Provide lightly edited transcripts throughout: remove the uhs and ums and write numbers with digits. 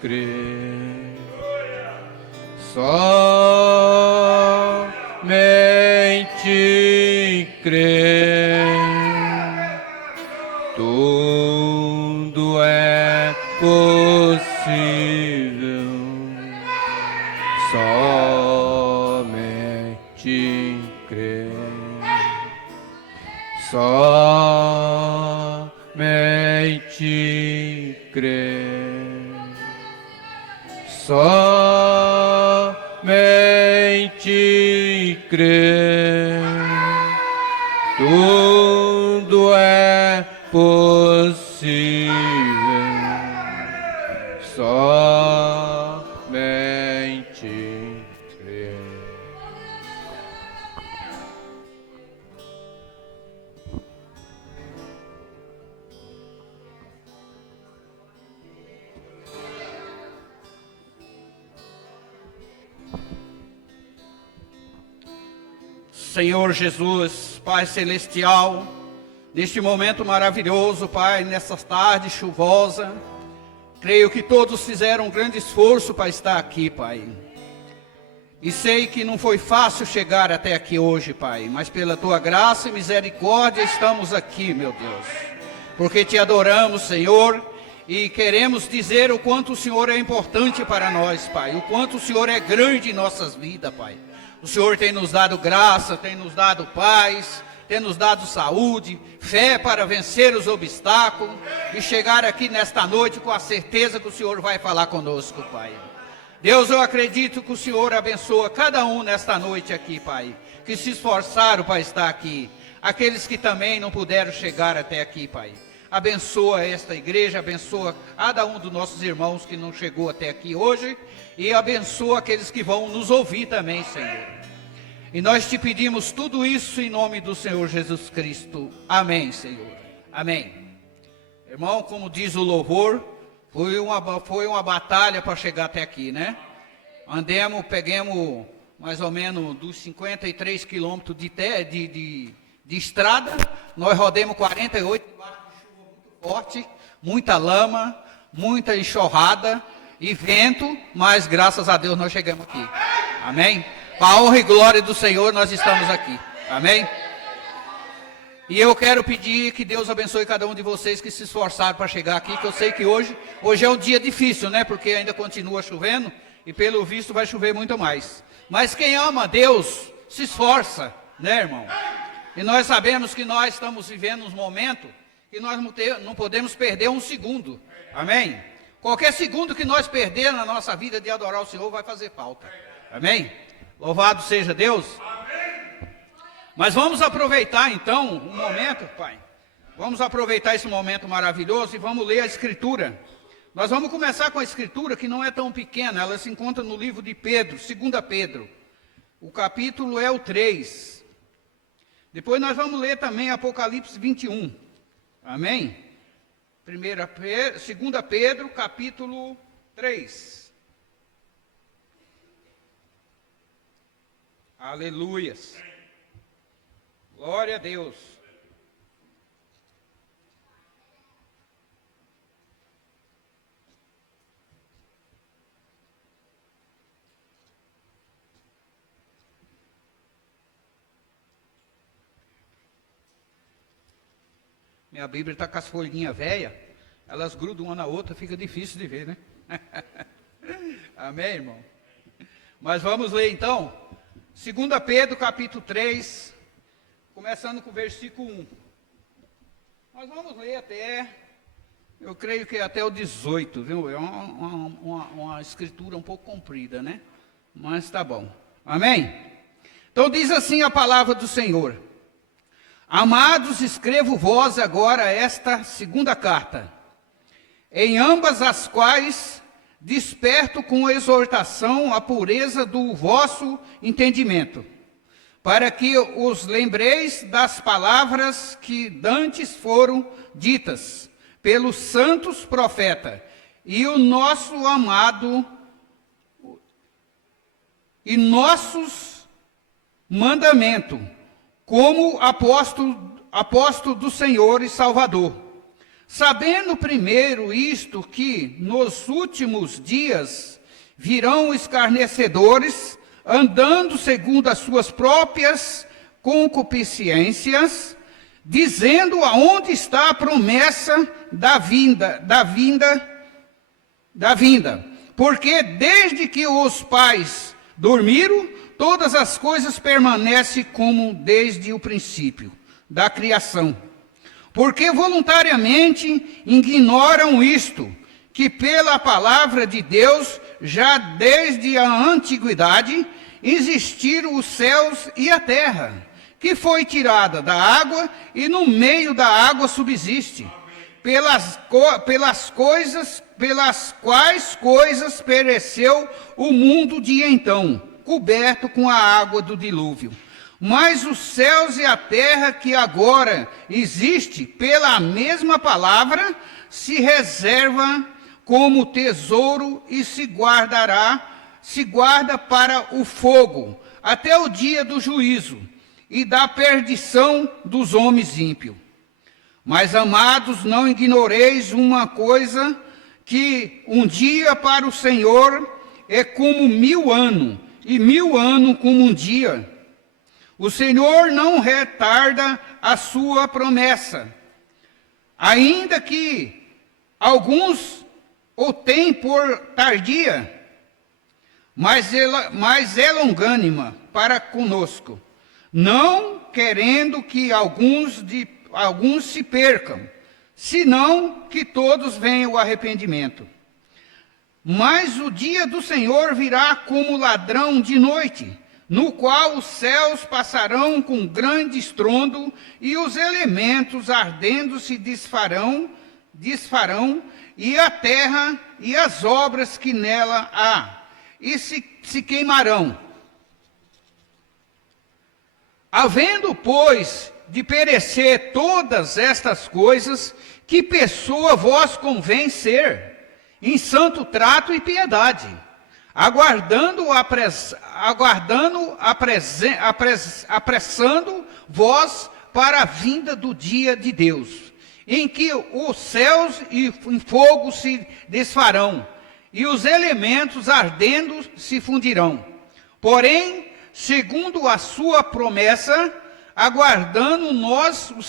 crer, somente crer, tudo é possível, somente crer, somente crer, somente crer, tudo é possível, somente crer. Senhor Jesus, Pai Celestial, neste momento maravilhoso, Pai, nessa tarde chuvosa, creio que todos fizeram um grande esforço para estar aqui, Pai. E sei que não foi fácil chegar até aqui hoje, Pai, mas pela Tua graça e misericórdia estamos aqui, meu Deus. Porque Te adoramos, Senhor, e queremos dizer o quanto o Senhor é importante para nós, Pai. O quanto o Senhor é grande em nossas vidas, Pai. O Senhor tem nos dado graça, tem nos dado paz, tem nos dado saúde, fé para vencer os obstáculos e chegar aqui nesta noite com a certeza que o Senhor vai falar conosco, Pai. Deus, eu acredito que o Senhor abençoa cada um nesta noite aqui, Pai, que se esforçaram para estar aqui, aqueles que também não puderam chegar até aqui, Pai. Abençoa esta igreja, abençoa cada um dos nossos irmãos que não chegou até aqui hoje e abençoa aqueles que vão nos ouvir também, Senhor. E nós te pedimos tudo isso em nome do Senhor Jesus Cristo. Amém, Senhor. Amém. Irmão, como diz o louvor, foi uma batalha para chegar até aqui, né? Pegamos mais ou menos dos 53 quilômetros de estrada, nós rodemos 48 debaixo de chuva muito forte, muita lama, muita enxurrada e vento, mas graças a Deus nós chegamos aqui. Amém? Para a honra e glória do Senhor, nós estamos aqui. Amém? E eu quero pedir que Deus abençoe cada um de vocês que se esforçaram para chegar aqui, que eu sei que hoje é um dia difícil, né? Porque ainda continua chovendo e pelo visto vai chover muito mais. Mas quem ama Deus se esforça, né, irmão? E nós sabemos que nós estamos vivendo uns momentos que nós não podemos perder um segundo. Amém? Qualquer segundo que nós perder na nossa vida de adorar o Senhor vai fazer falta. Amém? Louvado seja Deus. Amém. Mas vamos aproveitar então um momento, Pai. Vamos aproveitar esse momento maravilhoso e vamos ler a Escritura. Nós vamos começar com a Escritura que não é tão pequena, ela se encontra no livro de Pedro, 2 Pedro. O capítulo é o 3. Depois nós vamos ler também Apocalipse 21. Amém? 2 Pedro, capítulo 3. Aleluias. Glória a Deus. Minha Bíblia está com as folhinhas velhas, elas grudam uma na outra, fica difícil de ver, né? Amém, irmão? Mas vamos ler então, 2 Pedro, capítulo 3, começando com o versículo 1. Nós vamos ler até, eu creio que até o 18, viu? É uma escritura um pouco comprida, né? Mas tá bom. Amém? Então diz assim a palavra do Senhor. Amados, escrevo vós agora esta segunda carta, em ambas as quais desperto com exortação a pureza do vosso entendimento, para que os lembreis das palavras que dantes foram ditas pelos santos profetas, e o nosso amado e nossos mandamentos, como apóstolo do Senhor e Salvador. Sabendo primeiro isto, que nos últimos dias virão escarnecedores, andando segundo as suas próprias concupiscências, dizendo aonde está a promessa da vinda. Porque desde que os pais dormiram, todas as coisas permanecem como desde o princípio da criação. Porque voluntariamente ignoram isto, que pela palavra de Deus, já desde a antiguidade, existiram os céus e a terra, que foi tirada da água e no meio da água subsiste, pelas quais coisas pereceu o mundo de então, coberto com a água do dilúvio. Mas os céus e a terra que agora existe, pela mesma palavra, se reserva como tesouro e se guarda para o fogo, até o dia do juízo e da perdição dos homens ímpios. Mas, amados, não ignoreis uma coisa, que um dia para o Senhor é como 1000 anos, e 1000 anos como um dia. O Senhor não retarda a sua promessa, ainda que alguns o tenham por tardia, mas é longânima para conosco, não querendo que alguns se percam, senão que todos venham ao arrependimento. Mas o dia do Senhor virá como ladrão de noite, no qual os céus passarão com grande estrondo, e os elementos ardendo se desfarão, e a terra e as obras que nela há, e se queimarão. Havendo, pois, de perecer todas estas coisas, que pessoa vós convém ser, em santo trato e piedade, apressando vós para a vinda do dia de Deus, em que os céus e em fogo se desfarão, e os elementos ardendo se fundirão. Porém, segundo a sua promessa, aguardando novos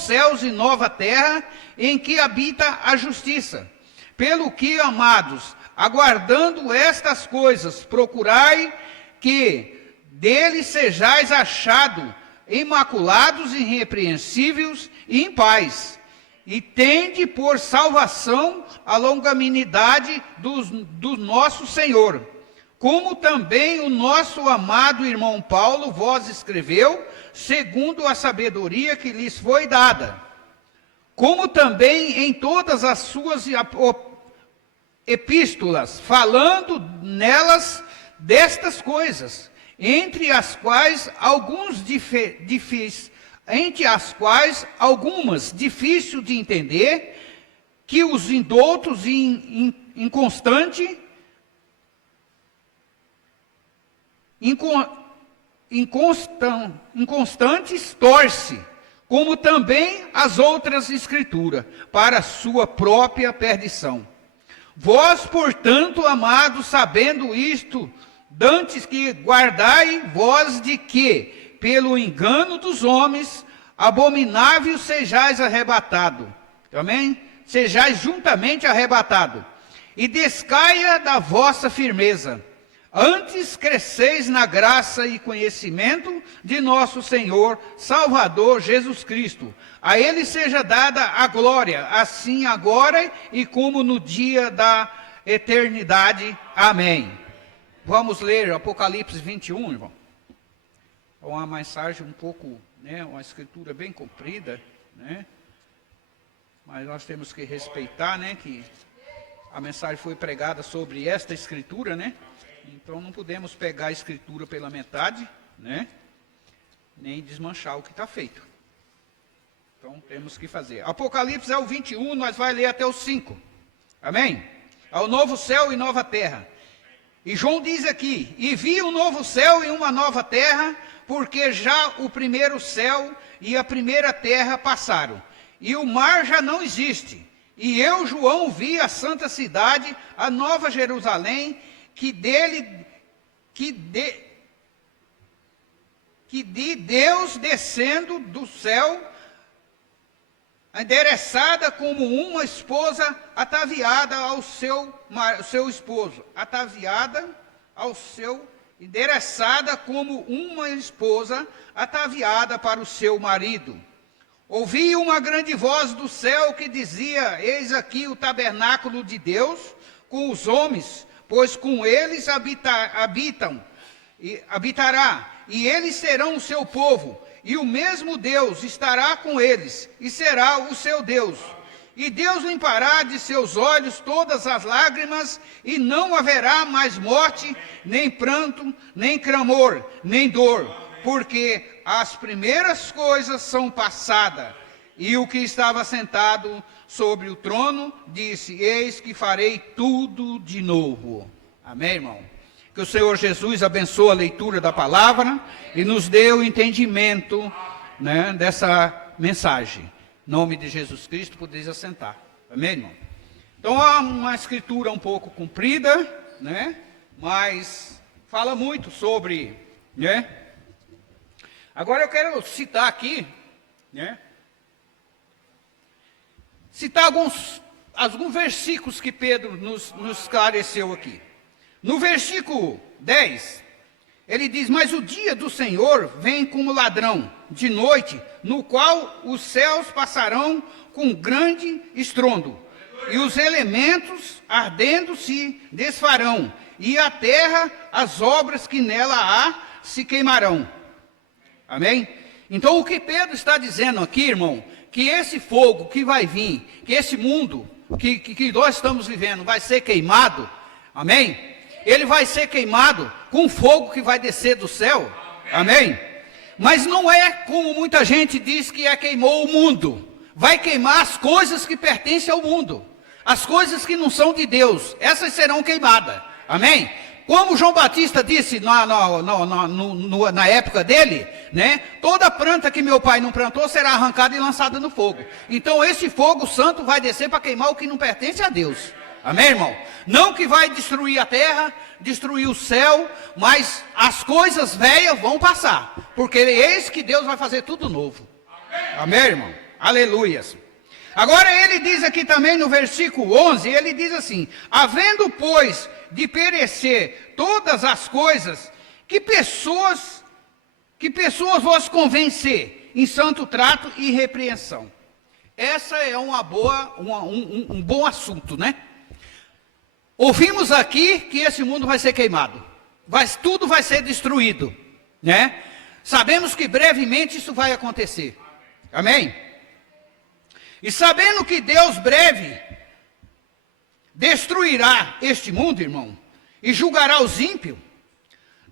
céus e nova terra, em que habita a justiça. Pelo que, amados, aguardando estas coisas, procurai que dele sejais achados, imaculados, irrepreensíveis e em paz. E tende por salvação a longanimidade do nosso Senhor. Como também o nosso amado irmão Paulo vos escreveu, segundo a sabedoria que lhes foi dada. Como também em todas as suas epístolas, falando nelas destas coisas, entre as quais algumas difícil de entender, que os indoutos e inconstantes torce, como também as outras escrituras, para a sua própria perdição. Vós, portanto, amados, sabendo isto, dantes que guardai vós de que, pelo engano dos homens, abominável sejais arrebatado. Amém? Sejais juntamente arrebatado. E descaia da vossa firmeza. Antes cresceis na graça e conhecimento de nosso Senhor, Salvador Jesus Cristo. A Ele seja dada a glória, assim agora e como no dia da eternidade. Amém. Vamos ler Apocalipse 21, irmão. É uma mensagem um pouco, uma escritura bem comprida, mas nós temos que respeitar, que a mensagem foi pregada sobre esta escritura, Então não podemos pegar a escritura pela metade, nem desmanchar o que está feito. Então temos que fazer. Apocalipse é o 21, nós vamos ler até o 5. Amém? Ao novo céu e nova terra. E João diz aqui: e vi um novo céu e uma nova terra, porque já o primeiro céu e a primeira terra passaram, e o mar já não existe. E eu, João, vi a santa cidade, a nova Jerusalém, que de Deus descendo do céu, endereçada como uma esposa ataviada ao seu esposo, endereçada como uma esposa ataviada para o seu marido. Ouvi uma grande voz do céu que dizia: eis aqui o tabernáculo de Deus com os homens, pois com eles habitará, e eles serão o seu povo, e o mesmo Deus estará com eles, e será o seu Deus. E Deus limpará de seus olhos todas as lágrimas, e não haverá mais morte, nem pranto, nem clamor, nem dor, porque as primeiras coisas são passadas. E o que estava sentado sobre o trono disse: eis que farei tudo de novo. Amém, irmão? Que o Senhor Jesus abençoe a leitura da palavra e nos dê o entendimento, né, dessa mensagem. Em nome de Jesus Cristo, podeis assentar. Amém, irmão? Então, há uma escritura um pouco comprida, né, mas fala muito sobre, né? Agora eu quero citar aqui, né, alguns versículos que Pedro nos esclareceu aqui. No versículo 10, ele diz: mas o dia do Senhor vem como ladrão de noite, no qual os céus passarão com grande estrondo, e os elementos ardendo se desfarão, e a terra, as obras que nela há, se queimarão. Amém? Então o que Pedro está dizendo aqui, irmão, que esse fogo que vai vir, que esse mundo que nós estamos vivendo vai ser queimado, amém? Ele vai ser queimado com fogo que vai descer do céu, amém? Mas não é como muita gente diz que queimou o mundo. Vai queimar as coisas que pertencem ao mundo, as coisas que não são de Deus, essas serão queimadas, amém? Como João Batista disse na época dele, né? Toda planta que meu pai não plantou será arrancada e lançada no fogo. Então esse fogo santo vai descer para queimar o que não pertence a Deus. Amém, irmão? Não que vai destruir a terra, destruir o céu, mas as coisas velhas vão passar. Porque eis que Deus vai fazer tudo novo. Amém, irmão? Aleluias. Agora ele diz aqui também no versículo 11, ele diz assim: havendo, pois, de perecer todas as coisas, que pessoas vos convencer em santo trato e repreensão. Essa é um bom assunto, né? Ouvimos aqui que esse mundo vai ser queimado, tudo vai ser destruído, né? Sabemos que brevemente isso vai acontecer, amém? E sabendo que Deus breve destruirá este mundo, irmão, e julgará os ímpios,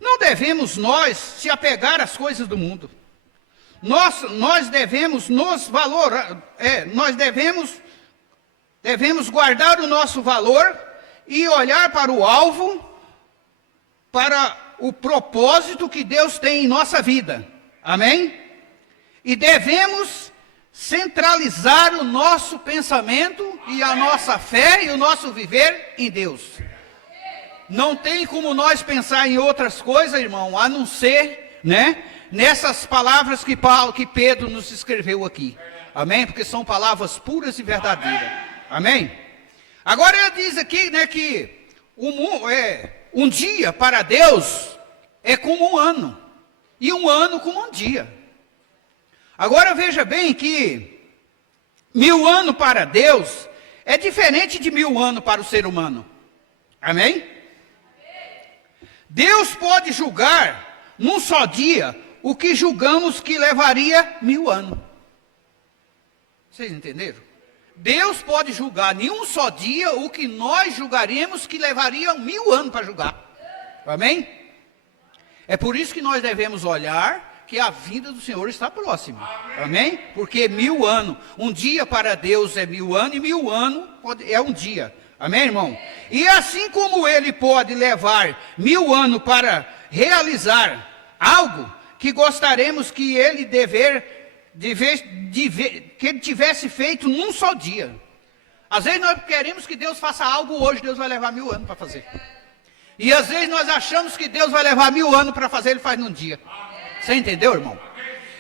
não devemos nós se apegar às coisas do mundo. Nós devemos nos valorar, devemos guardar o nosso valor e olhar para o alvo, para o propósito que Deus tem em nossa vida. Amém? E devemos centralizar o nosso pensamento e a nossa fé e o nosso viver em Deus. Não tem como nós pensar em outras coisas, irmão, a não ser, né, nessas palavras que Pedro nos escreveu aqui. Amém? Porque são palavras puras e verdadeiras. Amém? Agora ele diz aqui, né, que um dia para Deus é como um ano, e um ano como um dia. Agora veja bem que 1000 anos para Deus é diferente de 1000 anos para o ser humano. Amém? Deus pode julgar num só dia o que julgamos que levaria 1000 anos. Vocês entenderam? Deus pode julgar em um só dia o que nós julgaríamos que levaria 1000 anos para julgar. Amém? É por isso que nós devemos olhar que a vinda do Senhor está próxima. Amém? Porque 1000 anos, um dia para Deus é 1000 anos, e 1000 anos é um dia. Amém, irmão? E assim como Ele pode levar 1000 anos para realizar algo que gostaríamos que Ele que ele tivesse feito num só dia. Às vezes nós queremos que Deus faça algo hoje, Deus vai levar 1000 anos para fazer. E às vezes nós achamos que Deus vai levar 1000 anos para fazer, Ele faz num dia. Você entendeu, irmão?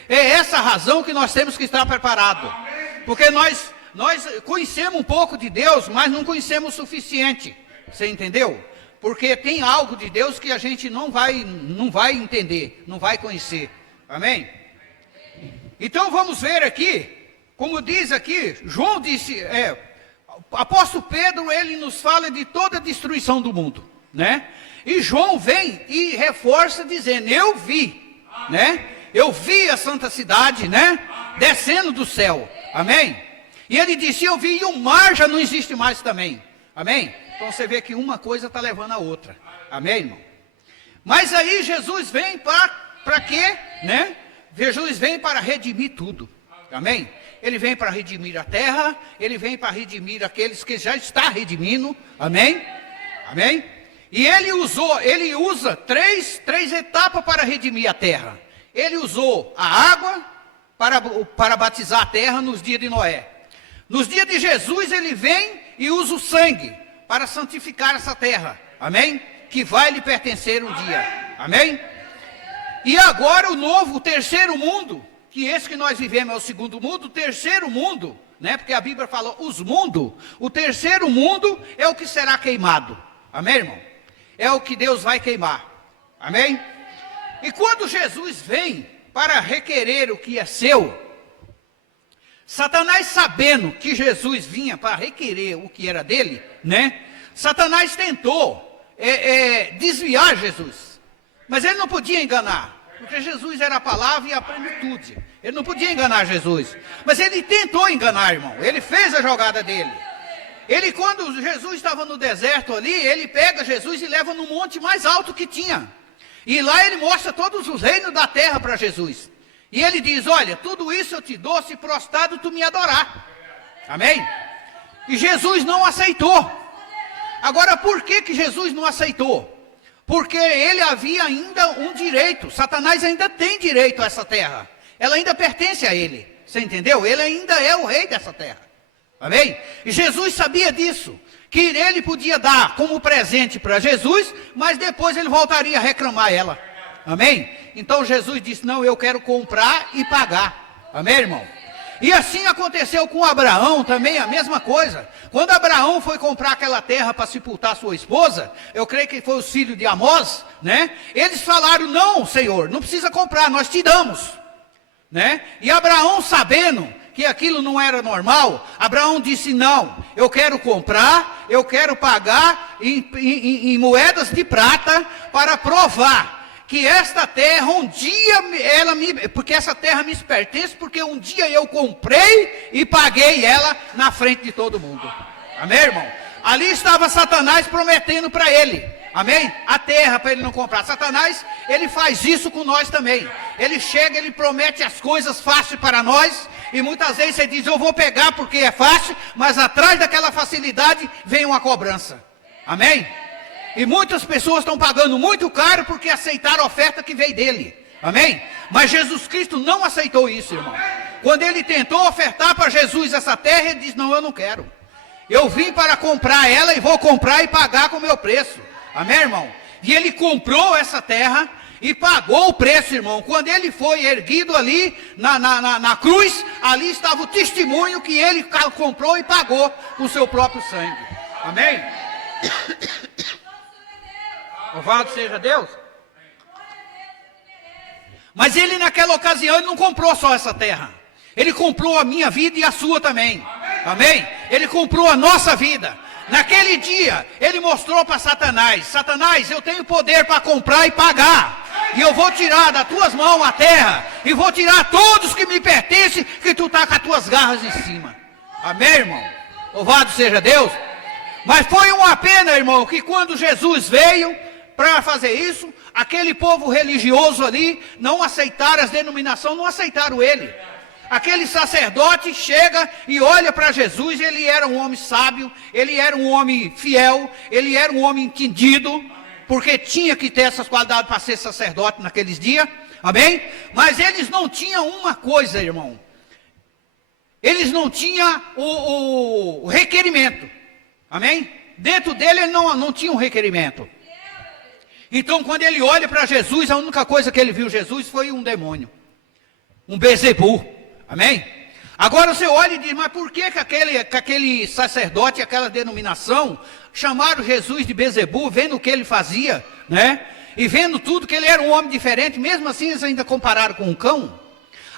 É essa a razão que nós temos que estar preparados. Porque nós conhecemos um pouco de Deus, mas não conhecemos o suficiente. Você entendeu? Porque tem algo de Deus que a gente não vai entender, não vai conhecer. Amém? Então vamos ver aqui, como diz aqui, João disse, apóstolo Pedro, ele nos fala de toda a destruição do mundo, né? E João vem e reforça dizendo, eu vi, né? Eu vi a santa cidade, né? Descendo do céu, amém? E ele disse, eu vi, e o mar já não existe mais também, amém? Então você vê que uma coisa está levando a outra, amém, irmão? Mas aí Jesus vem para quê, né? Jesus vem para redimir tudo, amém? Ele vem para redimir a terra, ele vem para redimir aqueles que já está redimindo, amém? Amém? E ele usa três etapas para redimir a terra. Ele usou a água para batizar a terra nos dias de Noé. Nos dias de Jesus ele vem e usa o sangue para santificar essa terra, amém? Que vai lhe pertencer um dia, amém? E agora o terceiro mundo, que esse que nós vivemos é o segundo mundo, o terceiro mundo, né? Porque a Bíblia fala os mundos, o terceiro mundo é o que será queimado, amém, irmão? É o que Deus vai queimar, amém? E quando Jesus vem para requerer o que é seu, Satanás, sabendo que Jesus vinha para requerer o que era dele, né? Satanás tentou desviar Jesus, mas ele não podia enganar. Porque Jesus era a palavra e a plenitude. Ele não podia enganar Jesus. Mas ele tentou enganar, irmão. Ele fez a jogada dele. Ele, quando Jesus estava no deserto ali, ele pega Jesus e leva no monte mais alto que tinha. E lá ele mostra todos os reinos da terra para Jesus. E ele diz, olha, tudo isso eu te dou se prostrado tu me adorar. Amém? E Jesus não aceitou. Agora, por que Jesus não aceitou? Porque ele havia ainda um direito. Satanás ainda tem direito a essa terra. Ela ainda pertence a ele. Você entendeu? Ele ainda é o rei dessa terra. Amém? E Jesus sabia disso. Que ele podia dar como presente para Jesus, mas depois ele voltaria a reclamar ela. Amém? Então Jesus disse, não, eu quero comprar e pagar. Amém, irmão? E assim aconteceu com Abraão também, a mesma coisa. Quando Abraão foi comprar aquela terra para sepultar sua esposa, eu creio que foi os filhos de Amós, né? Eles falaram, não, Senhor, não precisa comprar, nós te damos, né? E Abraão, sabendo que aquilo não era normal, Abraão disse, não, eu quero comprar, eu quero pagar em moedas de prata para provar que esta terra um dia, porque essa terra me pertence, porque um dia eu comprei e paguei ela na frente de todo mundo. Amém, irmão? Ali estava Satanás prometendo para ele, amém? A terra para ele não comprar. Satanás, ele faz isso com nós também. Ele chega, ele promete as coisas fáceis para nós, e muitas vezes ele diz, eu vou pegar porque é fácil, mas atrás daquela facilidade vem uma cobrança. Amém? E muitas pessoas estão pagando muito caro porque aceitaram a oferta que veio dele. Amém? Mas Jesus Cristo não aceitou isso, irmão. Quando ele tentou ofertar para Jesus essa terra, ele disse, não, eu não quero. Eu vim para comprar ela e vou comprar e pagar com o meu preço. Amém, irmão? E ele comprou essa terra e pagou o preço, irmão. Quando ele foi erguido ali na cruz, ali estava o testemunho que ele comprou e pagou com o seu próprio sangue. Amém? Louvado seja Deus. Mas ele naquela ocasião ele não comprou só essa terra. Ele comprou a minha vida e a sua também. Amém? Ele comprou a nossa vida. Naquele dia ele mostrou para Satanás, Satanás, eu tenho poder para comprar e pagar. E eu vou tirar das tuas mãos a terra. E vou tirar todos que me pertencem, que tu está com as tuas garras em cima. Amém, irmão? Louvado seja Deus. Mas foi uma pena, irmão, que quando Jesus veio para fazer isso, aquele povo religioso ali não aceitaram as denominações, não aceitaram ele. Aquele sacerdote chega e olha para Jesus, ele era um homem sábio, ele era um homem fiel, ele era um homem entendido, porque tinha que ter essas qualidades para ser sacerdote naqueles dias, amém? Mas eles não tinham uma coisa, irmão, eles não tinham o requerimento. Amém? Dentro dele ele não tinha um requerimento. Então quando ele olha para Jesus, a única coisa que ele viu Jesus foi um demônio. Um Bezebu. Amém? Agora você olha e diz, mas por que aquele sacerdote, aquela denominação, chamaram Jesus de Bezebu, vendo o que ele fazia, né? E vendo tudo, que ele era um homem diferente, mesmo assim eles ainda compararam com um cão?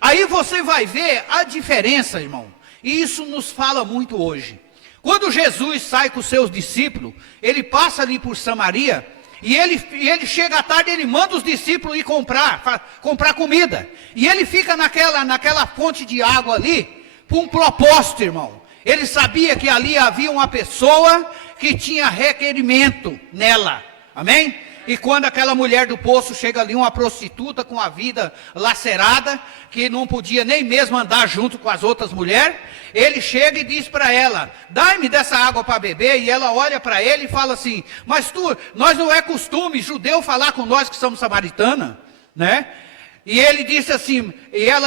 Aí você vai ver a diferença, irmão. E isso nos fala muito hoje. Quando Jesus sai com os seus discípulos, ele passa ali por Samaria, e ele chega à tarde, ele manda os discípulos ir comprar comida. E ele fica naquela fonte de água ali, por um propósito, irmão. Ele sabia que ali havia uma pessoa que tinha requerimento nela. Amém? E quando aquela mulher do poço chega ali, uma prostituta com a vida lacerada, que não podia nem mesmo andar junto com as outras mulheres, ele chega e diz para ela, dai-me dessa água para beber, e ela olha para ele e fala assim, mas nós não é costume judeu falar com nós que somos samaritana, né? E ela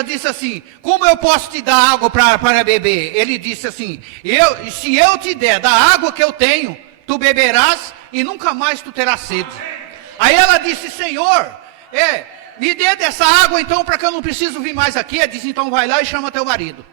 disse assim, como eu posso te dar água para beber? Ele disse assim, se eu te der da água que eu tenho, tu beberás e nunca mais tu terás sede. Aí ela disse, Senhor, me dê dessa água então, para que eu não preciso vir mais aqui. Ele disse, então vai lá e chama teu marido.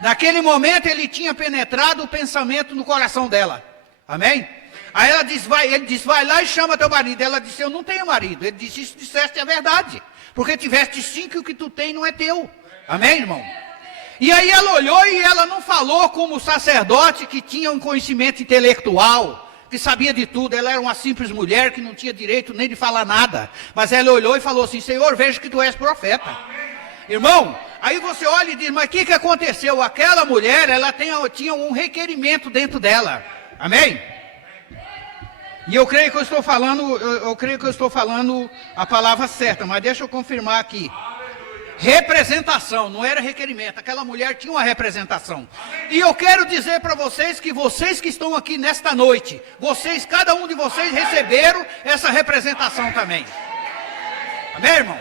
Naquele momento ele tinha penetrado o pensamento no coração dela. Amém? Aí ele disse, vai lá e chama teu marido. Ela disse, eu não tenho marido. Ele disse, isso disseste a verdade. Porque tiveste 5 e o que tu tem não é teu. Amém, irmão? E aí ela olhou e ela não falou como o sacerdote que tinha um conhecimento intelectual, que sabia de tudo. Ela era uma simples mulher que não tinha direito nem de falar nada. Mas ela olhou e falou assim, Senhor, vejo que tu és profeta. Irmão, aí você olha e diz, mas o que aconteceu? Aquela mulher, ela tinha um requerimento dentro dela. Amém? E eu creio que eu estou falando a palavra certa, mas deixa eu confirmar aqui. Representação, não era requerimento. Aquela mulher tinha uma representação. E eu quero dizer para vocês que estão aqui nesta noite, cada um de vocês receberam essa representação também. Amém, irmão?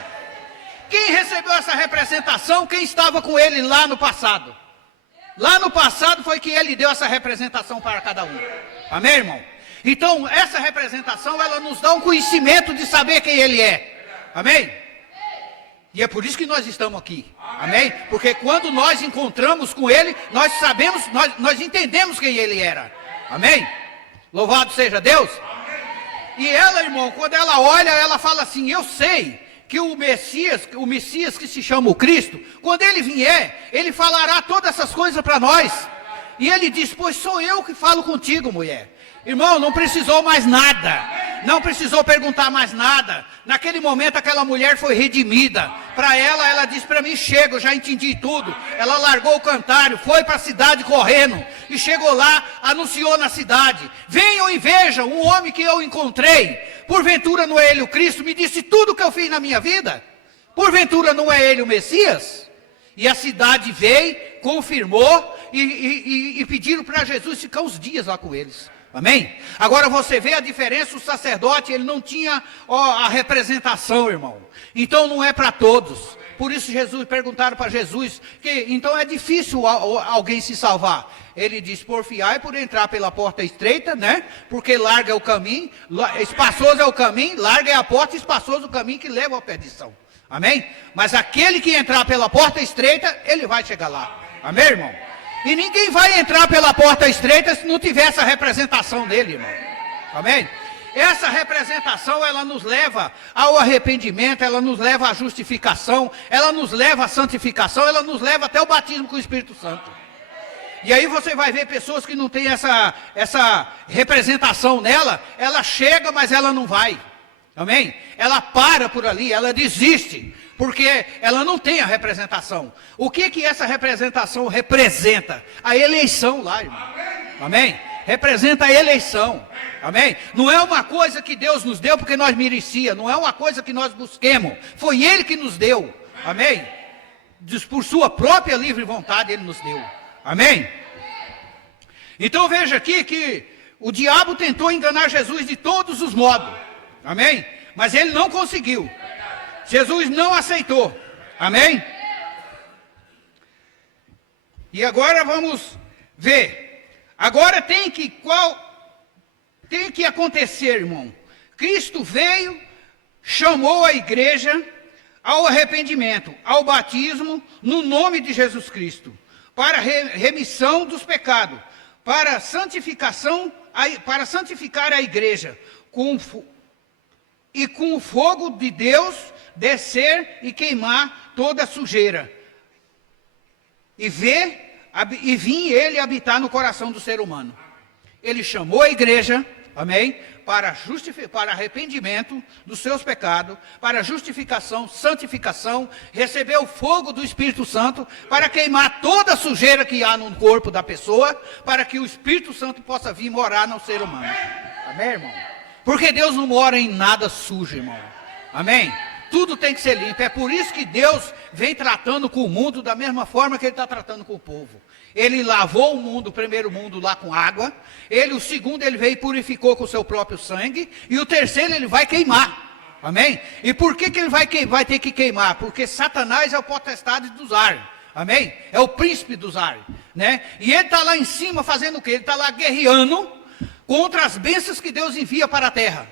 Quem recebeu essa representação? Quem estava com ele lá no passado? Lá no passado foi que ele deu essa representação para cada um. Amém, irmão? Então, essa representação, ela nos dá um conhecimento de saber quem ele é. Amém? E é por isso que nós estamos aqui. Amém? Porque quando nós encontramos com ele, nós sabemos, nós entendemos quem ele era. Amém? Louvado seja Deus. E ela, irmão, quando ela olha, ela fala assim, eu sei que o Messias que se chama o Cristo, quando ele vier, ele falará todas essas coisas para nós. E ele diz, pois sou eu que falo contigo, mulher. Irmão, não precisou mais nada. Não precisou perguntar mais nada. Naquele momento aquela mulher foi redimida. Para ela disse, para mim chega, eu já entendi tudo. Ela largou o cantário, foi para a cidade correndo. E chegou lá, anunciou na cidade. Venham e vejam um homem que eu encontrei. Porventura não é ele o Cristo? Me disse tudo o que eu fiz na minha vida. Porventura não é ele o Messias? E a cidade veio, confirmou e pediram para Jesus ficar uns dias lá com eles. Amém? Agora você vê a diferença, o sacerdote, ele não tinha a representação, irmão. Então não é para todos. Por isso perguntaram para Jesus, então é difícil alguém se salvar. Ele diz, porfiai por entrar pela porta estreita, né? Porque larga é o caminho, espaçoso é o caminho, larga é a porta, espaçoso é o caminho que leva à perdição. Amém? Mas aquele que entrar pela porta estreita, ele vai chegar lá. Amém, irmão? E ninguém vai entrar pela porta estreita se não tiver essa representação dele, irmão. Amém? Essa representação, ela nos leva ao arrependimento, ela nos leva à justificação, ela nos leva à santificação, ela nos leva até o batismo com o Espírito Santo. E aí você vai ver pessoas que não têm essa representação nela, ela chega, mas ela não vai. Amém? Ela para por ali, ela desiste. Porque ela não tem a representação. O que essa representação representa? A eleição lá, irmão. Amém? Representa a eleição. Amém? Não é uma coisa que Deus nos deu porque nós merecia. Não é uma coisa que nós busquemos. Foi Ele que nos deu. Amém? Por sua própria livre vontade Ele nos deu. Amém? Então veja aqui que o diabo tentou enganar Jesus de todos os modos. Amém? Mas ele não conseguiu. Jesus não aceitou. Amém? E agora vamos ver. Agora tem que acontecer, irmão. Cristo veio, chamou a igreja ao arrependimento, ao batismo, no nome de Jesus Cristo, para remissão dos pecados, para santificação, para santificar a igreja, com o fogo de Deus descer e queimar toda a sujeira. E vir ele habitar no coração do ser humano. Ele chamou a igreja, amém? Para arrependimento dos seus pecados, para justificação, santificação, receber o fogo do Espírito Santo, para queimar toda a sujeira que há no corpo da pessoa, para que o Espírito Santo possa vir morar no ser humano. Amém, irmão? Porque Deus não mora em nada sujo, irmão. Amém? Tudo tem que ser limpo. É por isso que Deus vem tratando com o mundo da mesma forma que Ele está tratando com o povo. Ele lavou o mundo, o primeiro mundo lá com água. O segundo, Ele veio e purificou com o seu próprio sangue. E o terceiro, Ele vai queimar. Amém? E por que Ele vai ter que queimar? Porque Satanás é o potestade dos ares. Amém? É o príncipe dos ares. Né? E ele está lá em cima fazendo o quê? Ele está lá guerreando contra as bênçãos que Deus envia para a terra.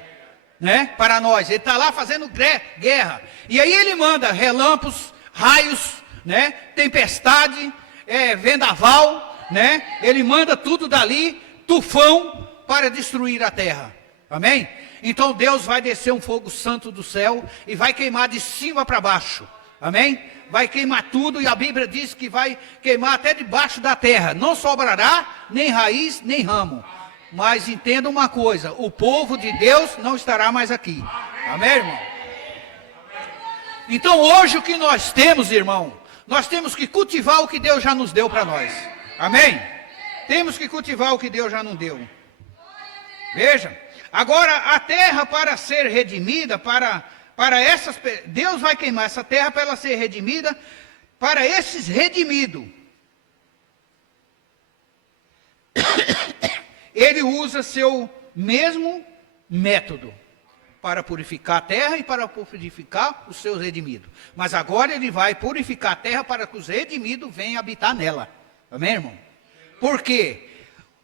Né? Para nós. Ele está lá fazendo guerra. E aí Ele manda relâmpagos, raios, né? Tempestade, vendaval, né? Ele manda tudo dali, tufão, para destruir a terra. Amém? Então Deus vai descer um fogo santo do céu e vai queimar de cima para baixo. Amém? Vai queimar tudo, e a Bíblia diz que vai queimar até debaixo da terra. Não sobrará nem raiz, nem ramo. Mas entenda uma coisa, o povo de Deus não estará mais aqui. Amém, irmão? Então hoje o que nós temos, irmão, nós temos que cultivar o que Deus já nos deu para nós. Amém? Temos que cultivar o que Deus já nos deu. Veja, agora a terra para ser redimida, Deus vai queimar essa terra para ela ser redimida, para esses redimidos. Ele usa seu mesmo método para purificar a terra e para purificar os seus redimidos. Mas agora Ele vai purificar a terra para que os redimidos venham habitar nela. Amém, irmão? Por quê?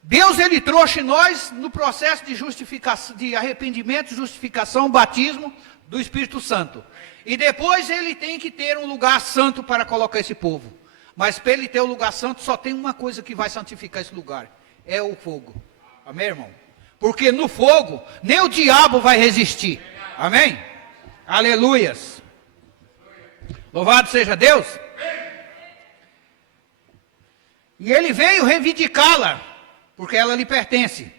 Deus, Ele trouxe nós no processo de justificação, de arrependimento, justificação, batismo do Espírito Santo. E depois Ele tem que ter um lugar santo para colocar esse povo. Mas para Ele ter um lugar santo, só tem uma coisa que vai santificar esse lugar. É o fogo. Amém, irmão? Porque no fogo, nem o diabo vai resistir. Amém? Aleluias. Louvado seja Deus. E ele veio reivindicá-la, porque ela lhe pertence.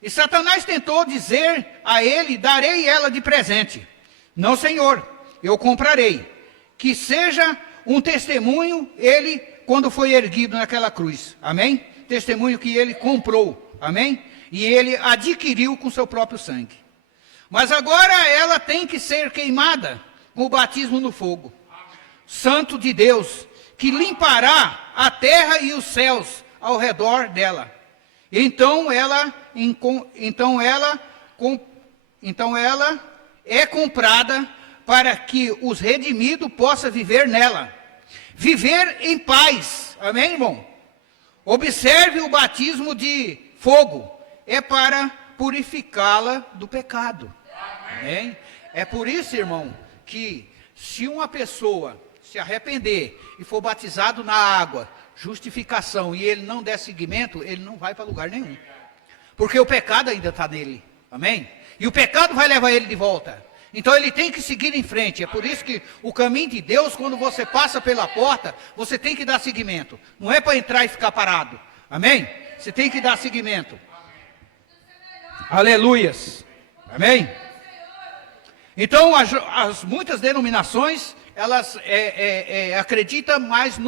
E Satanás tentou dizer a ele: darei ela de presente. Não, Senhor, eu comprarei. Que seja um testemunho, ele, quando foi erguido naquela cruz. Amém? Testemunho que ele comprou. Amém? E ele adquiriu com seu próprio sangue. Mas agora ela tem que ser queimada com o batismo no fogo. Santo de Deus, que limpará a terra e os céus ao redor dela. Então ela é comprada para que os redimidos possam viver nela. Viver em paz. Amém, irmão? Observe o batismo de fogo. É para purificá-la do pecado. Amém? É por isso, irmão, que se uma pessoa se arrepender e for batizado na água, justificação, e ele não der seguimento, ele não vai para lugar nenhum. Porque o pecado ainda está nele. Amém? E o pecado vai levar ele de volta. Então ele tem que seguir em frente. É por isso que o caminho de Deus, quando você passa pela porta, você tem que dar seguimento. Não é para entrar e ficar parado. Amém? Você tem que dar seguimento. Aleluias. Amém? Então, as muitas denominações, elas acreditam mais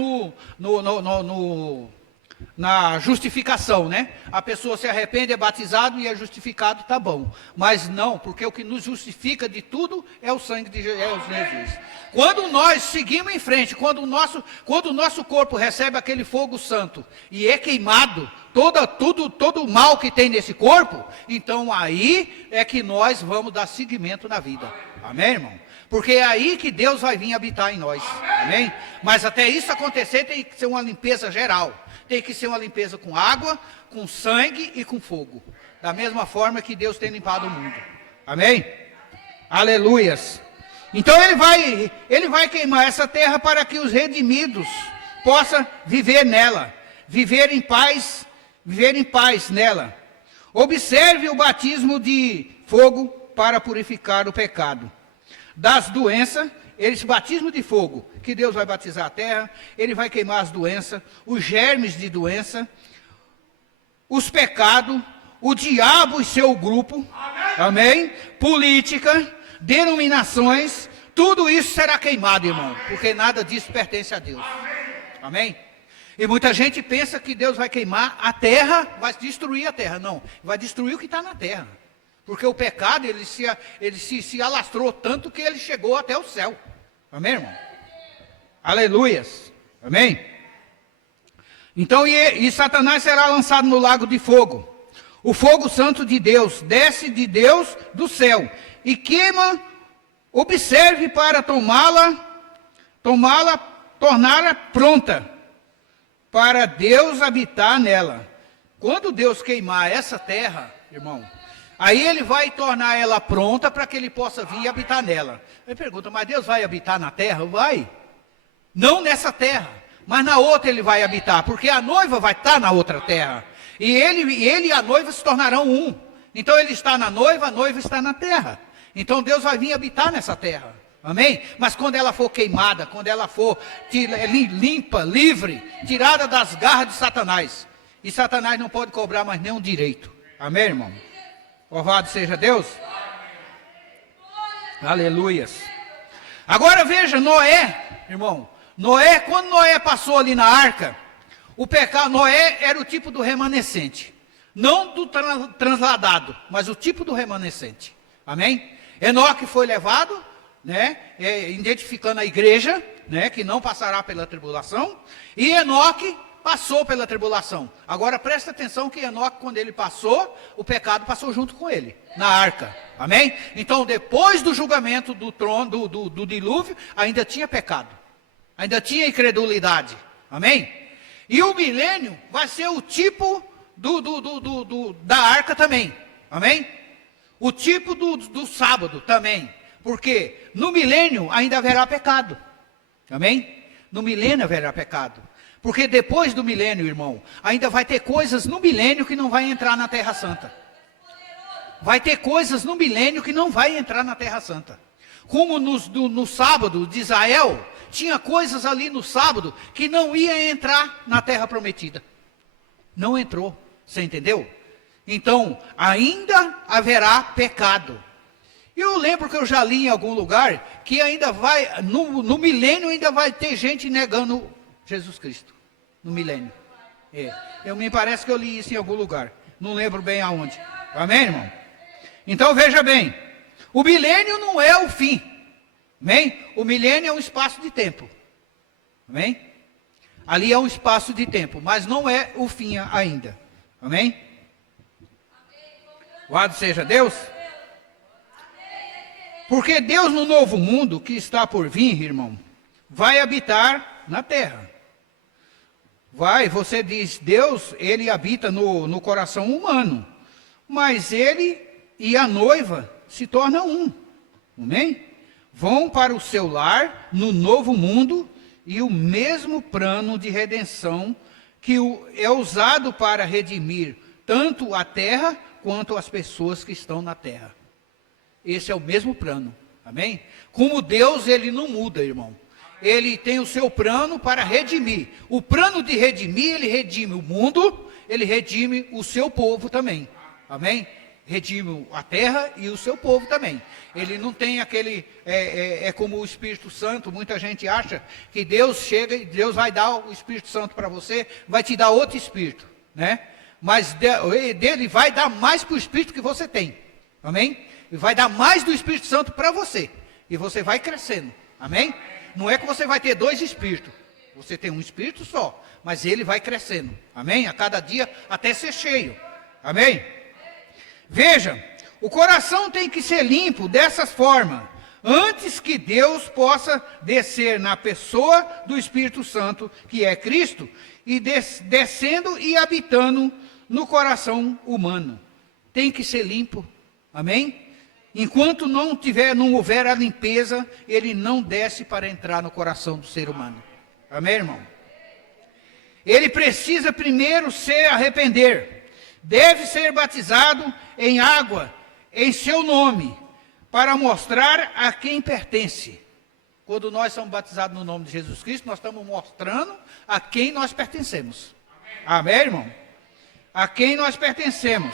na justificação, né? A pessoa se arrepende, é batizado e é justificado, tá bom. Mas não, porque o que nos justifica de tudo é o sangue de Jesus. Quando nós seguimos em frente, quando o nosso corpo recebe aquele fogo santo e é queimado, todo o mal que tem nesse corpo, então aí é que nós vamos dar seguimento na vida. Amém, irmão? Porque é aí que Deus vai vir habitar em nós. Amém? Mas até isso acontecer tem que ser uma limpeza geral. Tem que ser uma limpeza com água, com sangue e com fogo. Da mesma forma que Deus tem limpado o mundo. Amém? Aleluias. Então ele vai queimar essa terra para que os redimidos possam viver nela. Viver em paz nela. Observe o batismo de fogo para purificar o pecado. Das doenças, esse batismo de fogo, que Deus vai batizar a terra, ele vai queimar as doenças, os germes de doença, os pecados, o diabo e seu grupo, amém? Política, denominações, tudo isso será queimado, irmão, porque nada disso pertence a Deus. Amém? E muita gente pensa que Deus vai queimar a terra, vai destruir a terra. Não, vai destruir o que está na terra. Porque o pecado, ele se alastrou tanto que ele chegou até o céu. Amém, irmão? Aleluias. Amém? Então, e Satanás será lançado no lago de fogo. O fogo santo de Deus desce de Deus do céu e queima, observe para torná-la pronta para Deus habitar nela. Quando Deus queimar essa terra, irmão, aí ele vai tornar ela pronta para que ele possa vir habitar nela. Aí pergunta, mas Deus vai habitar na terra? Vai. Não nessa terra, mas na outra ele vai habitar, porque a noiva vai estar na outra terra. E ele e a noiva se tornarão um. Então ele está na noiva, a noiva está na terra. Então Deus vai vir habitar nessa terra. Amém? Mas quando ela for queimada, quando ela for limpa, livre, tirada das garras de Satanás, e Satanás não pode cobrar mais nenhum direito. Amém, irmão? Louvado seja Deus. Aleluias. Agora veja, Noé, irmão. Quando Noé passou ali na arca, o pecado, Noé era o tipo do remanescente. Não do transladado, mas o tipo do remanescente. Amém? Enoque foi levado, né, identificando a igreja, né, que não passará pela tribulação, e Enoque passou pela tribulação. Agora presta atenção que Enoque, quando ele passou, o pecado passou junto com ele, na arca, amém? Então depois do julgamento do trono, do dilúvio, ainda tinha pecado, ainda tinha incredulidade, amém? E o milênio vai ser o tipo da arca também, amém? O tipo do sábado também. Porque no milênio ainda haverá pecado. Amém? No milênio haverá pecado. Porque depois do milênio, irmão, ainda vai ter coisas no milênio que não vai entrar na Terra Santa. Vai ter coisas no milênio que não vai entrar na Terra Santa. Como no sábado de Israel, tinha coisas ali no sábado que não ia entrar na Terra Prometida. Não entrou. Você entendeu? Então, ainda haverá pecado. Eu lembro que eu já li em algum lugar que ainda vai, no milênio ainda vai ter gente negando Jesus Cristo. No milênio. Me parece que eu li isso em algum lugar. Não lembro bem aonde. Amém, irmão? Então veja bem. O milênio não é o fim. Amém? O milênio é um espaço de tempo. Amém? Ali é um espaço de tempo, mas não é o fim ainda. Amém? Louvado seja Deus. Porque Deus no novo mundo que está por vir, irmão, vai habitar na terra. Você diz, Deus, ele habita no coração humano. Mas ele e a noiva se tornam um. Amém? Vão para o seu lar no novo mundo e o mesmo plano de redenção que é usado para redimir tanto a terra quanto as pessoas que estão na terra. Esse é o mesmo plano, amém? Como Deus, ele não muda, irmão. Ele tem o seu plano para redimir. O plano de redimir, ele redime o mundo, ele redime o seu povo também, amém? Redime a terra e o seu povo também. Ele não tem aquele, como o Espírito Santo, muita gente acha que Deus chega e Deus vai dar o Espírito Santo para você, vai te dar outro Espírito, né? Mas dele vai dar mais para o Espírito que você tem, amém? E vai dar mais do Espírito Santo para você. E você vai crescendo. Amém? Não é que você vai ter dois espíritos. Você tem um espírito só. Mas ele vai crescendo. Amém? A cada dia até ser cheio. Amém? Veja, o coração tem que ser limpo dessa forma. antes que Deus possa descer na pessoa do Espírito Santo, que é Cristo, e descendo e habitando no coração humano. Tem que ser limpo, amém? Enquanto não houver a limpeza, ele não desce para entrar no coração do ser humano, amém, irmão? Ele precisa primeiro se arrepender, deve ser batizado em água, em seu nome, para mostrar a quem pertence. Quando nós somos batizados no nome de Jesus Cristo, nós estamos mostrando a quem nós pertencemos. Amém, irmão? A quem nós pertencemos.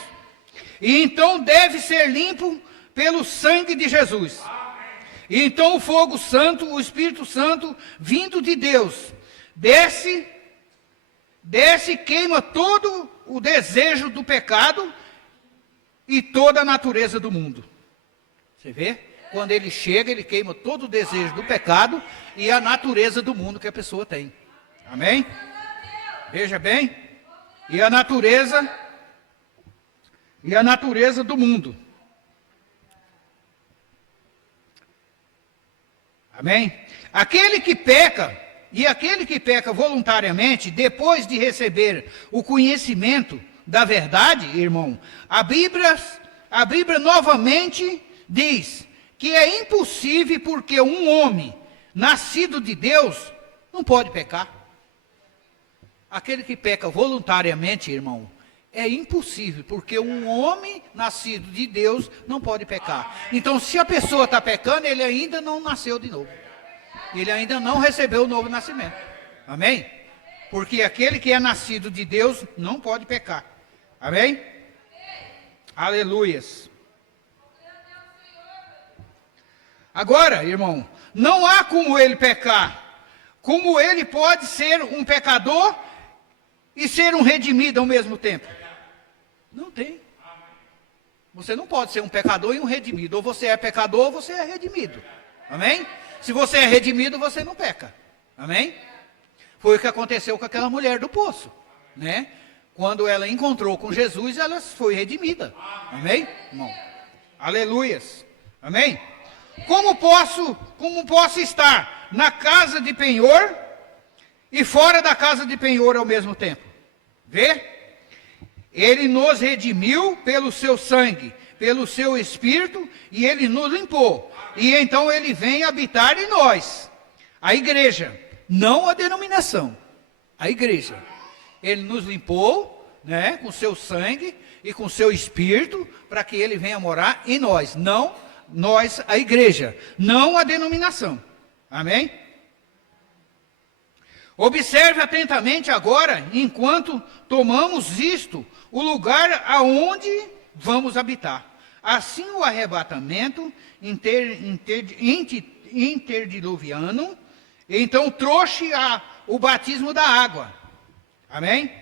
E então deve ser limpo pelo sangue de Jesus. E então o fogo santo, o Espírito Santo, vindo de Deus, desce e queima todo o desejo do pecado e toda a natureza do mundo. Você vê? Quando ele chega, ele queima todo o desejo do pecado e a natureza do mundo que a pessoa tem. Amém? Veja bem. E a natureza do mundo. Amém? Aquele que peca voluntariamente, depois de receber o conhecimento da verdade, irmão, a Bíblia novamente diz que é impossível porque um homem nascido de Deus não pode pecar. Aquele que peca voluntariamente, irmão, é impossível, porque um homem nascido de Deus não pode pecar. Então, se a pessoa está pecando, ele ainda não nasceu de novo. Ele ainda não recebeu o novo nascimento. Amém? Porque aquele que é nascido de Deus não pode pecar. Amém? Aleluias. Agora, irmão, não há como ele pecar. Como ele pode ser um pecador e ser um redimido ao mesmo tempo? Não tem. Você não pode ser um pecador e um redimido. Ou você é pecador ou você é redimido. Amém? Se você é redimido, você não peca. Amém? Foi o que aconteceu com aquela mulher do poço, né? Quando ela encontrou com Jesus, ela foi redimida. Amém? Irmão? Aleluias. Amém? Como posso estar na casa de penhor e fora da casa de penhor ao mesmo tempo? Vê? Ele nos redimiu pelo seu sangue, pelo seu Espírito, e ele nos limpou. E então ele vem habitar em nós, a igreja, não a denominação, a igreja. Ele nos limpou, né, com seu sangue e com seu Espírito, para que ele venha morar em nós, não nós, a igreja, não a denominação. Amém? Observe atentamente agora, enquanto tomamos isto, o lugar aonde vamos habitar. Assim o arrebatamento interdiluviano, então trouxe o batismo da água. Amém?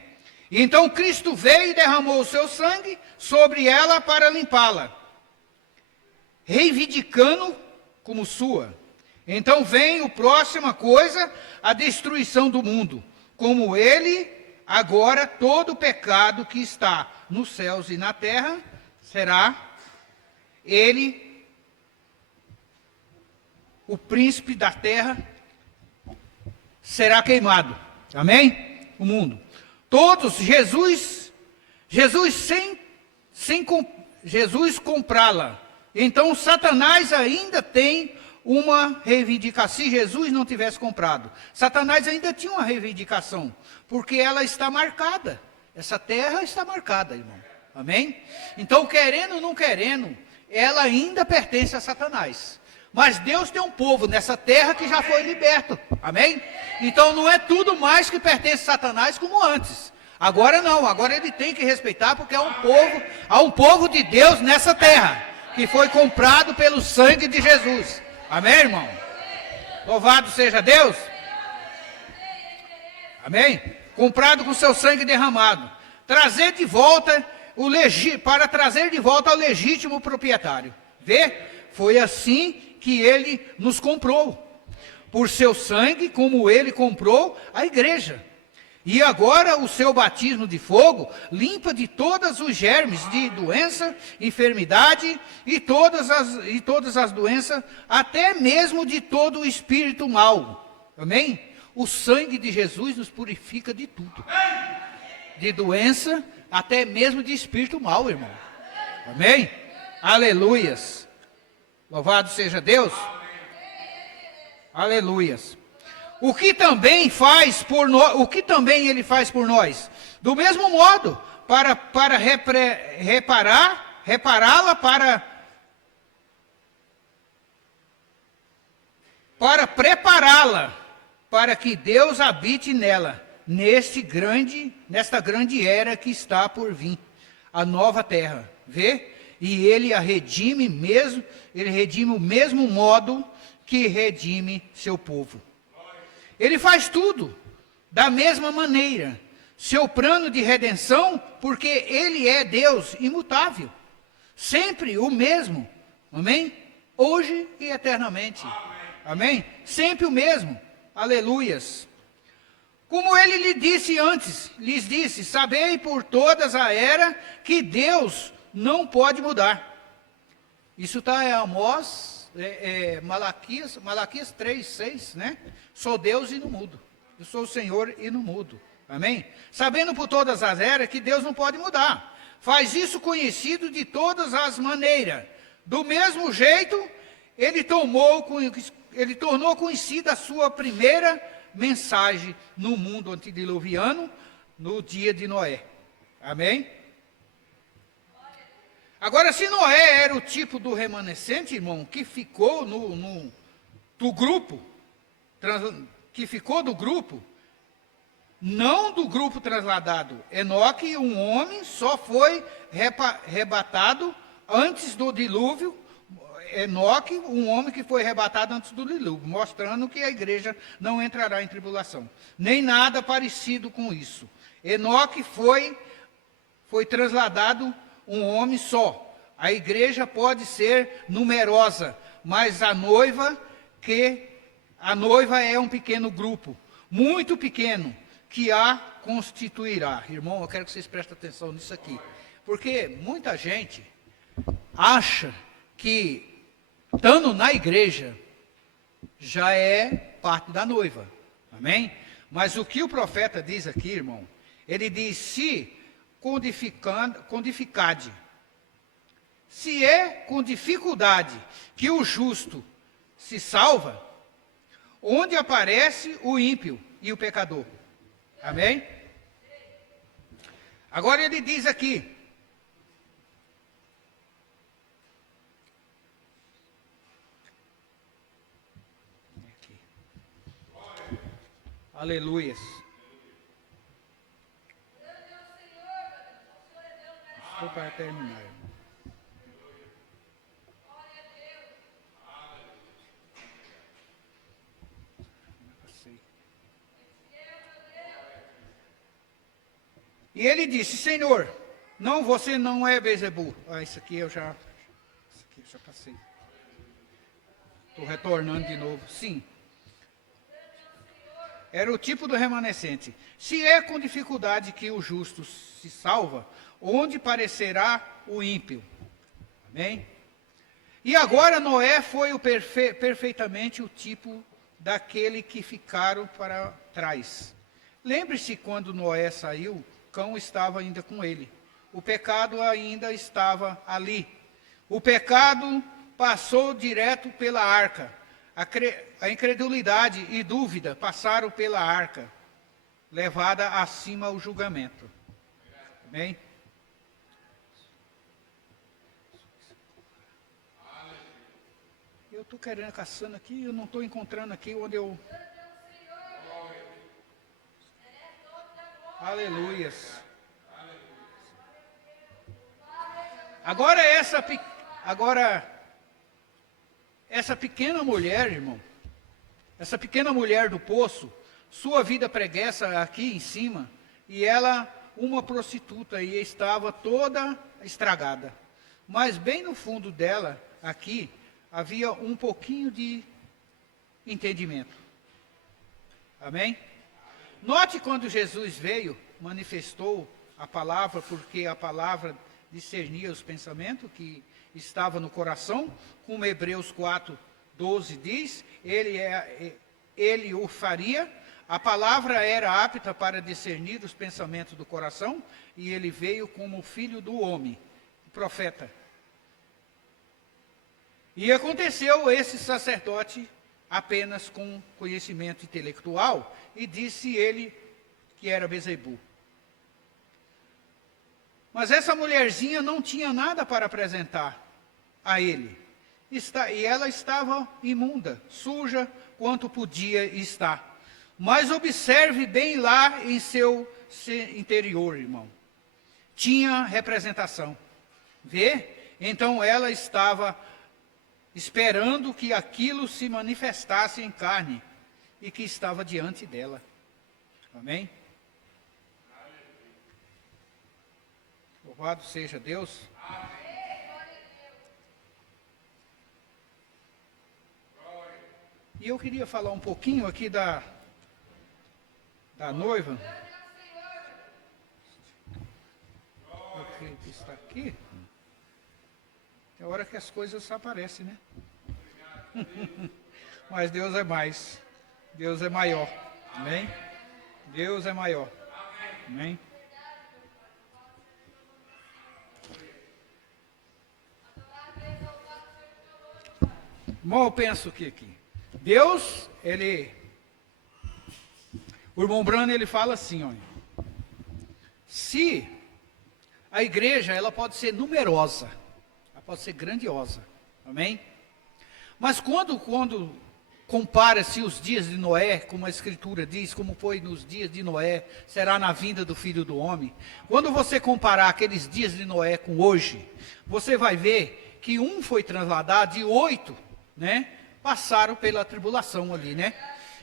Então Cristo veio e derramou o seu sangue sobre ela para limpá-la, reivindicando como sua. Então vem a próxima coisa, a destruição do mundo. Como ele, agora todo o pecado que está nos céus e na terra, será ele, o príncipe da terra, será queimado. Amém? O mundo. Todos, Jesus comprá-la. Então Satanás ainda tem uma reivindicação. Se Jesus não tivesse comprado, Satanás ainda tinha uma reivindicação, porque ela está marcada. Essa terra está marcada, irmão. Amém? Então, querendo ou não querendo, ela ainda pertence a Satanás. Mas Deus tem um povo nessa terra que já foi liberto. Amém? Então não é tudo mais que pertence a Satanás como antes. Agora não, agora ele tem que respeitar, porque há um povo de Deus nessa terra, que foi comprado pelo sangue de Jesus. Amém, irmão? Louvado seja Deus. Amém? Comprado com seu sangue derramado. Trazer de volta para trazer de volta ao legítimo proprietário. Vê? Foi assim que ele nos comprou. Por seu sangue, como ele comprou a igreja. E agora o seu batismo de fogo limpa de todos os germes de doença, enfermidade e todas as doenças, até mesmo de todo o espírito mau. Amém? O sangue de Jesus nos purifica de tudo. De doença, até mesmo de espírito mau, irmão. Amém? Aleluias. Louvado seja Deus. Aleluias. O que também ele faz por nós? Do mesmo modo, para repará-la, para prepará-la, para que Deus habite nela, nesta grande era que está por vir, a nova terra. Vê? E ele a redime mesmo, ele redime o mesmo modo que redime seu povo. Ele faz tudo da mesma maneira. Seu plano de redenção, porque ele é Deus imutável. Sempre o mesmo. Amém? Hoje e eternamente. Amém? Sempre o mesmo. Aleluias. Como ele lhes disse, sabei por todas a era que Deus não pode mudar. Isso está em Amós, Malaquias 3, 6, né? Sou Deus e não mudo. Eu sou o Senhor e não mudo. Amém? Sabendo por todas as eras que Deus não pode mudar. Faz isso conhecido de todas as maneiras. Do mesmo jeito, ele tornou conhecida a sua primeira mensagem no mundo antediluviano, no dia de Noé. Amém? Agora, se Noé era o tipo do remanescente, irmão, que ficou do grupo, não do grupo trasladado. Enoque, um homem, só foi arrebatado antes do dilúvio. Enoque, um homem que foi arrebatado antes do dilúvio, mostrando que a igreja não entrará em tribulação. Nem nada parecido com isso. Enoque foi trasladado um homem só. A igreja pode ser numerosa, mas a noiva é um pequeno grupo, muito pequeno, que a constituirá. Irmão, eu quero que vocês prestem atenção nisso aqui. Porque muita gente acha que, estando na igreja, já é parte da noiva. Amém? Mas o que o profeta diz aqui, irmão, ele diz, se codificade. Se é com dificuldade que o justo se salva, onde aparece o ímpio e o pecador. Amém? Agora ele diz aqui, aleluias. Estou para terminar. E ele disse, Senhor, não, você não é Beelzebul. Isso aqui eu já passei. Estou retornando de novo. Sim. Era o tipo do remanescente. Se é com dificuldade que o justo se salva, onde parecerá o ímpio? Amém? E agora Noé foi perfeitamente o tipo daquele que ficaram para trás. Lembre-se quando Noé saiu, o cão estava ainda com ele. O pecado ainda estava ali. O pecado passou direto pela arca. A incredulidade e dúvida passaram pela arca, levada acima ao julgamento. Amém? Eu estou querendo, caçando aqui, eu não estou encontrando aqui onde eu... Aleluias. Agora essa pequena mulher, irmão, essa pequena mulher do poço, sua vida preguiça aqui em cima, e ela, uma prostituta, e estava toda estragada. Mas bem no fundo dela, aqui, havia um pouquinho de entendimento. Amém? Note quando Jesus veio, manifestou a palavra, porque a palavra discernia os pensamentos que estavam no coração, como Hebreus 4:12 diz, ele o faria. A palavra era apta para discernir os pensamentos do coração, e ele veio como filho do homem, profeta. E aconteceu esse sacerdote apenas com conhecimento intelectual, e disse ele que era Bezebu. Mas essa mulherzinha não tinha nada para apresentar a ele. E ela estava imunda, suja, quanto podia estar. Mas observe bem lá em seu interior, irmão. Tinha representação. Vê? Então ela estava esperando que aquilo se manifestasse em carne e que estava diante dela. Amém? Louvado seja Deus. E eu queria falar um pouquinho aqui da noiva. Eu creio que está aqui. É hora que as coisas aparecem, né? Mas Deus é mais. Deus é maior. Amém? Deus é maior. Amém? Irmão, eu penso que aqui. Deus, o irmão Brano, ele fala assim, olha. Se a igreja, ela pode ser numerosa, ela pode ser grandiosa, amém? Mas quando compara-se os dias de Noé, como a Escritura diz, como foi nos dias de Noé, será na vinda do Filho do Homem. Quando você comparar aqueles dias de Noé com hoje, você vai ver que um foi transladado e 8, né, passaram pela tribulação ali, né?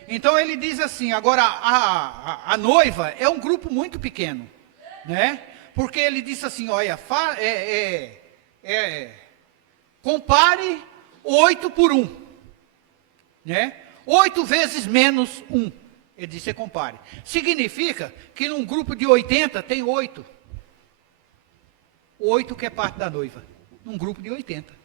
Então ele diz assim, agora a noiva é um grupo muito pequeno, né? Porque ele disse assim, olha, compare 8 por 1, né? 8 vezes menos 1, ele disse, compare. Significa que num grupo de 80 tem 8. 8 que é parte da noiva, num grupo de 80.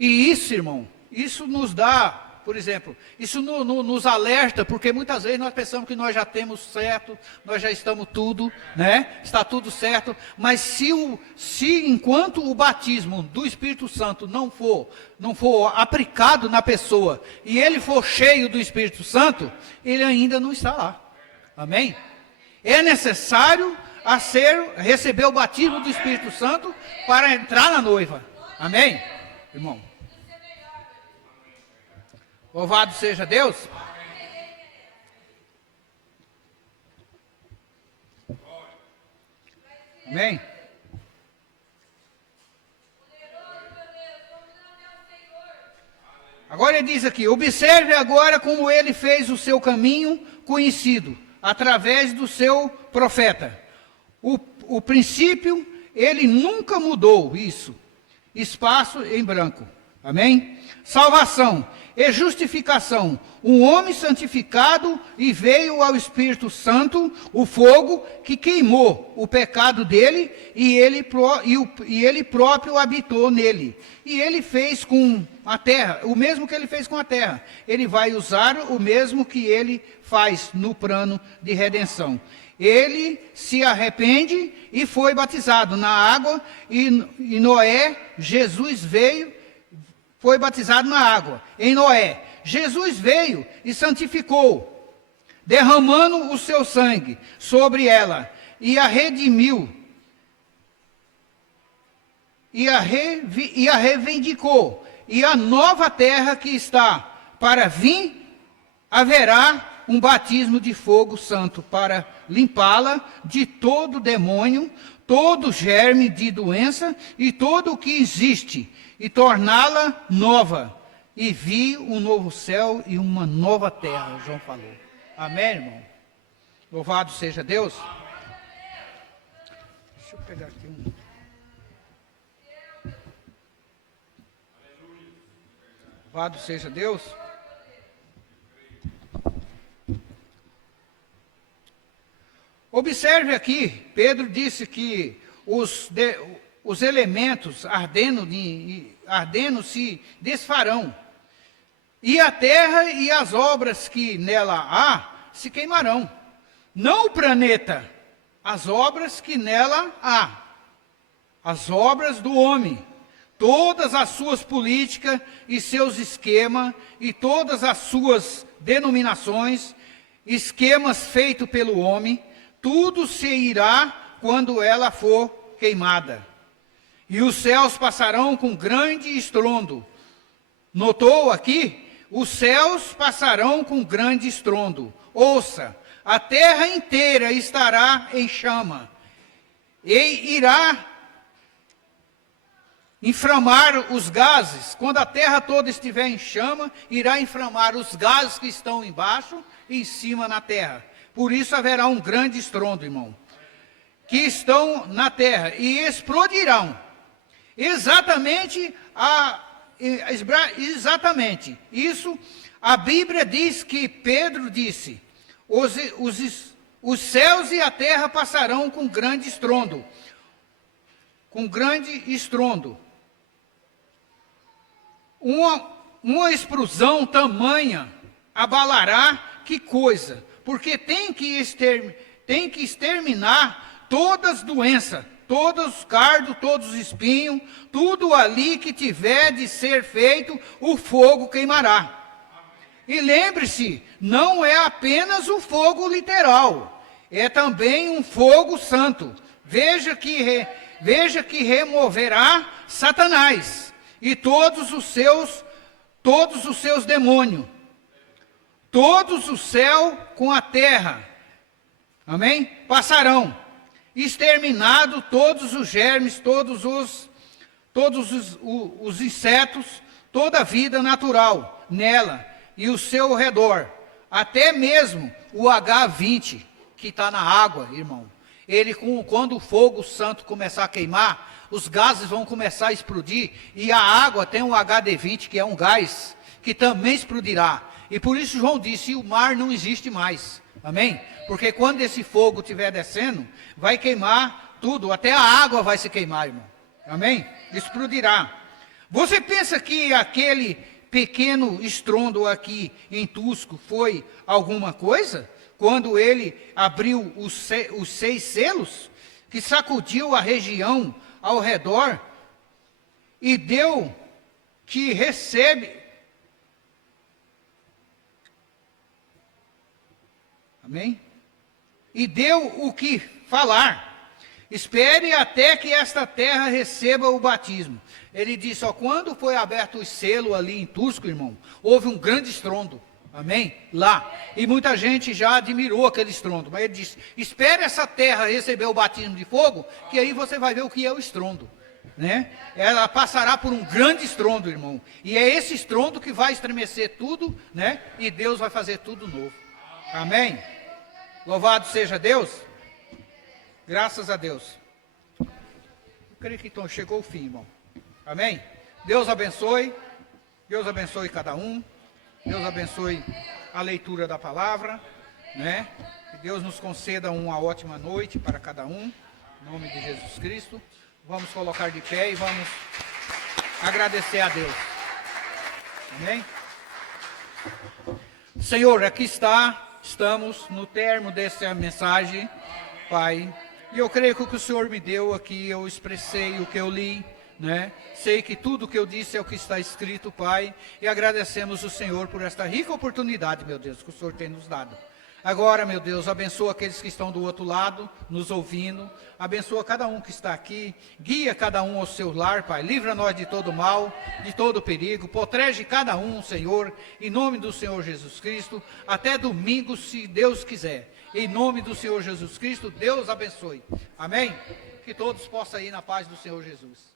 E isso, irmão, isso nos dá, por exemplo, isso nos alerta, porque muitas vezes nós pensamos que nós já temos certo, nós já estamos tudo, né? Está tudo certo, mas se enquanto o batismo do Espírito Santo não for aplicado na pessoa, e ele for cheio do Espírito Santo, ele ainda não está lá. Amém? É necessário receber o batismo do Espírito Santo para entrar na noiva. Amém? Irmão. Louvado seja Deus. Amém. Agora ele diz aqui, observe agora como ele fez o seu caminho conhecido, através do seu profeta. O princípio, ele nunca mudou isso. Espaço em branco. Amém? Salvação e justificação. Um homem santificado e veio ao Espírito Santo, o fogo que queimou o pecado dele e ele próprio habitou nele. E ele fez com a terra, o mesmo que ele fez com a terra. Ele vai usar o mesmo que ele faz no plano de redenção. Ele se arrepende e foi batizado na água, e Noé, Jesus veio, foi batizado na água. Em Noé, Jesus veio e santificou, derramando o seu sangue sobre ela, e a redimiu, e a reivindicou, e a nova terra que está para vir, haverá um batismo de fogo santo para limpá-la de todo demônio, todo germe de doença e todo o que existe, e torná-la nova. E vi um novo céu e uma nova terra, João falou. Amém, irmão? Louvado seja Deus. Deixa eu pegar aqui um. Louvado seja Deus. Observe aqui, Pedro disse que os elementos ardendo se desfarão, e a terra e as obras que nela há se queimarão. Não o planeta, as obras que nela há, as obras do homem, todas as suas políticas e seus esquemas, e todas as suas denominações, esquemas feitos pelo homem, tudo se irá quando ela for queimada. E os céus passarão com grande estrondo. Notou aqui? Os céus passarão com grande estrondo. Ouça, a terra inteira estará em chama, e irá inflamar os gases. Quando a terra toda estiver em chama, irá inflamar os gases que estão embaixo e em cima na terra. Por isso haverá um grande estrondo, irmão, que estão na terra, e explodirão. Exatamente isso, a Bíblia diz que Pedro disse, os céus e a terra passarão com grande estrondo. Com grande estrondo. Uma explosão tamanha abalará, que coisa, porque tem que exterminar todas as doenças, todos os cardos, todos os espinhos, tudo ali que tiver de ser feito, o fogo queimará. E lembre-se, não é apenas o fogo literal, é também um fogo santo. Veja que removerá Satanás e todos os seus demônios, todos o céu com a terra, amém? Passarão, exterminado todos os germes, todos os insetos, toda a vida natural nela e o seu redor, até mesmo o H20 que está na água, irmão. Quando o fogo santo começar a queimar, os gases vão começar a explodir, e a água tem um HD20, que é um gás, que também explodirá. E por isso João disse, o mar não existe mais, amém? Porque quando esse fogo estiver descendo, vai queimar tudo, até a água vai se queimar, irmão, amém? Explodirá. Você pensa que aquele pequeno estrondo aqui em Tusco foi alguma coisa? Quando ele abriu os 6 selos, que sacudiu a região ao redor, e deu que recebe. Amém? E deu o que falar. Espere até que esta terra receba o batismo. Ele disse, quando foi aberto o selo ali em Tusco, irmão, houve um grande estrondo. Amém? Lá. E muita gente já admirou aquele estrondo. Mas ele disse, espere essa terra receber o batismo de fogo, que aí você vai ver o que é o estrondo. Né? Ela passará por um grande estrondo, irmão. E é esse estrondo que vai estremecer tudo, né? E Deus vai fazer tudo novo. Amém? Louvado seja Deus. Graças a Deus. Eu creio que então chegou o fim, irmão. Amém? Deus abençoe. Deus abençoe cada um. Deus abençoe a leitura da palavra, né? Que Deus nos conceda uma ótima noite para cada um, em nome de Jesus Cristo. Vamos colocar de pé e vamos agradecer a Deus. Amém? Senhor, aqui estamos no termo dessa mensagem, Pai. E eu creio que o que o Senhor me deu aqui, eu expressei o que eu li, né? Sei que tudo o que eu disse é o que está escrito, Pai, e agradecemos o Senhor por esta rica oportunidade, meu Deus, que o Senhor tem nos dado. Agora, meu Deus, abençoa aqueles que estão do outro lado, nos ouvindo, abençoa cada um que está aqui, guia cada um ao seu lar, Pai, livra nós de todo mal, de todo perigo, protege cada um, Senhor, em nome do Senhor Jesus Cristo, até domingo, se Deus quiser. Em nome do Senhor Jesus Cristo, Deus abençoe. Amém? Que todos possam ir na paz do Senhor Jesus.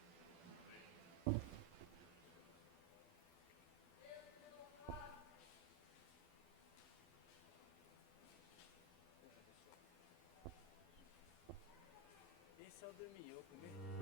Esse é o do Minhoco, né?